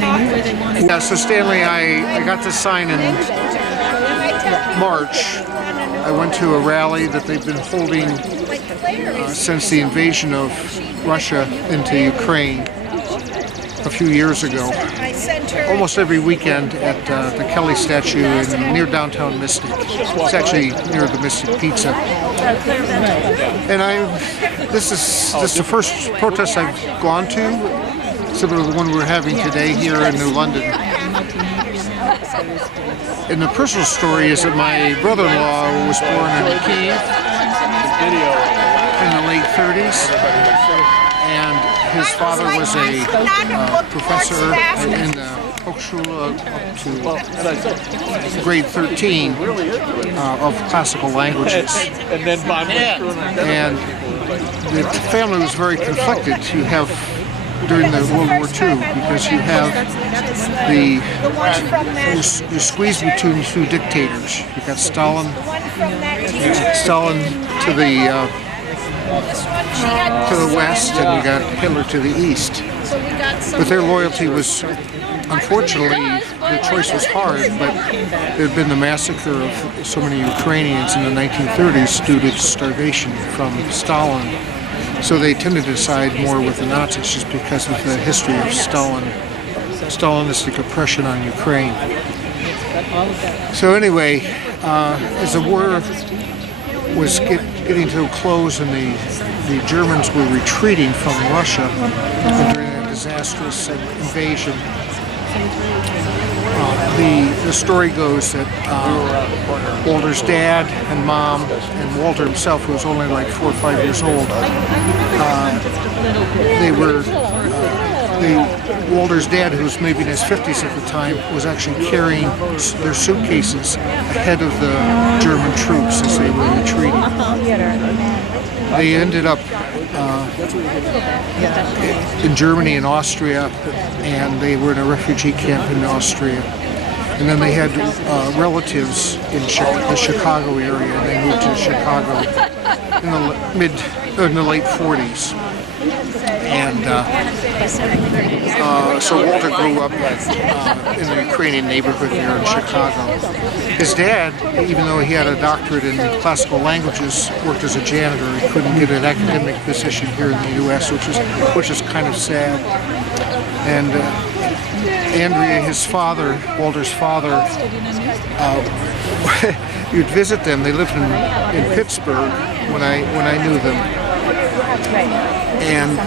Yeah, so Stanley, I got this sign in March. I went to a rally that they've been holding since the invasion of Russia into Ukraine a few years ago. Almost every weekend at the Kelly statue near downtown Mystic. It's actually near the Mystic Pizza. And this is the first protest I've gone to, similar to the one we're having today here in New London. And the personal story is that my brother-in-law was born in Kiev in the late 30s, and his father was a professor in the Hochschule up to grade 13 of classical languages. And the family was very conflicted to have during the World War II, because you have you squeeze between two dictators. You've got Stalin to the west, and you got Hitler to the east. But their loyalty was, unfortunately, the choice was hard, but there had been the massacre of so many Ukrainians in the 1930s due to starvation from Stalin. So they tended to side more with the Nazis just because of the history of Stalinistic oppression on Ukraine. So anyway, as the war was getting to a close and the Germans were retreating from Russia during a disastrous invasion, the story goes that Walter's dad and mom, and Walter himself, who was only like 4 or 5 years old, Walter's dad, who was maybe in his 50s at the time, was actually carrying their suitcases ahead of the German troops as they were retreating. They ended up in Germany and Austria, and they were in a refugee camp in Austria. And then they had relatives in the Chicago area, and they moved to Chicago in the late 40s. And so Walter grew up in the Ukrainian neighborhood there in Chicago. His dad, even though he had a doctorate in classical languages, worked as a janitor. He couldn't get an academic position here in the U.S., which is kind of sad. And Andrea, his father, Walter's father, you'd visit them. They lived in Pittsburgh when I knew them, and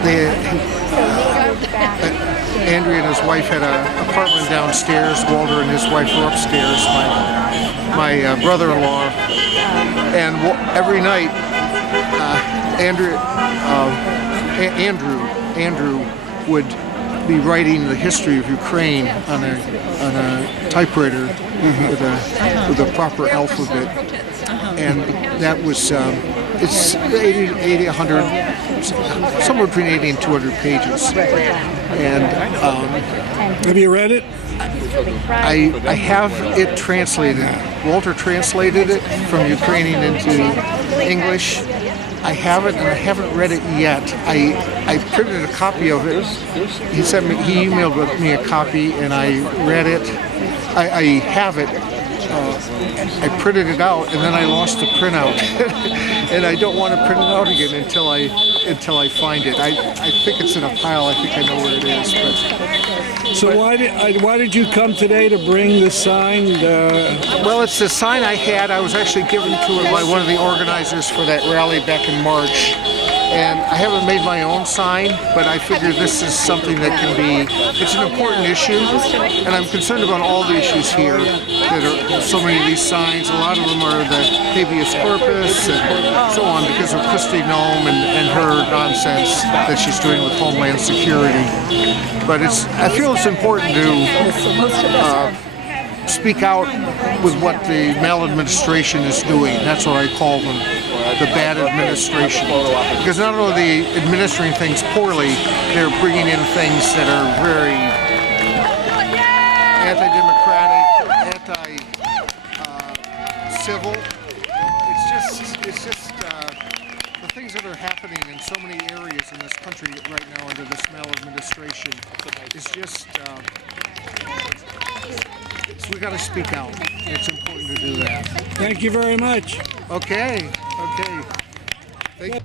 Andrea and his wife had an apartment downstairs. Walter and his wife were upstairs. My brother-in-law, and every night, Andrew would be writing the history of Ukraine on a typewriter with a proper alphabet, and that was it's 100, somewhere between 80 and 200 pages. And have you read it? I have it translated. Walter translated it from Ukrainian into English. I have it, and I haven't read it yet. I printed a copy of it. He emailed me a copy, and I read it. I have it. I printed it out, and then I lost the printout, and I don't want to print it out again until I find it. I think it's in a pile. I think I know where it is. But so why did you come today to bring the sign? Well, it's the sign I had. I was actually given to it by one of the organizers for that rally back in March. And I haven't made my own sign, but I figure this is something that can be, it's an important issue, and I'm concerned about all the issues here that are so many of these signs. A lot of them are the habeas corpus and so on because of Kristi Noem and her nonsense that she's doing with Homeland Security. But I feel it's important to speak out with what the maladministration is doing. That's what I call them, the bad administration. Because not only are they administering things poorly, they're bringing in things that are very anti-democratic, anti-civil. It's just the things that are happening in so many areas in this country right now under this maladministration is just, so we got to speak out. It's important to do that. Thank you very much. Okay. Thank you.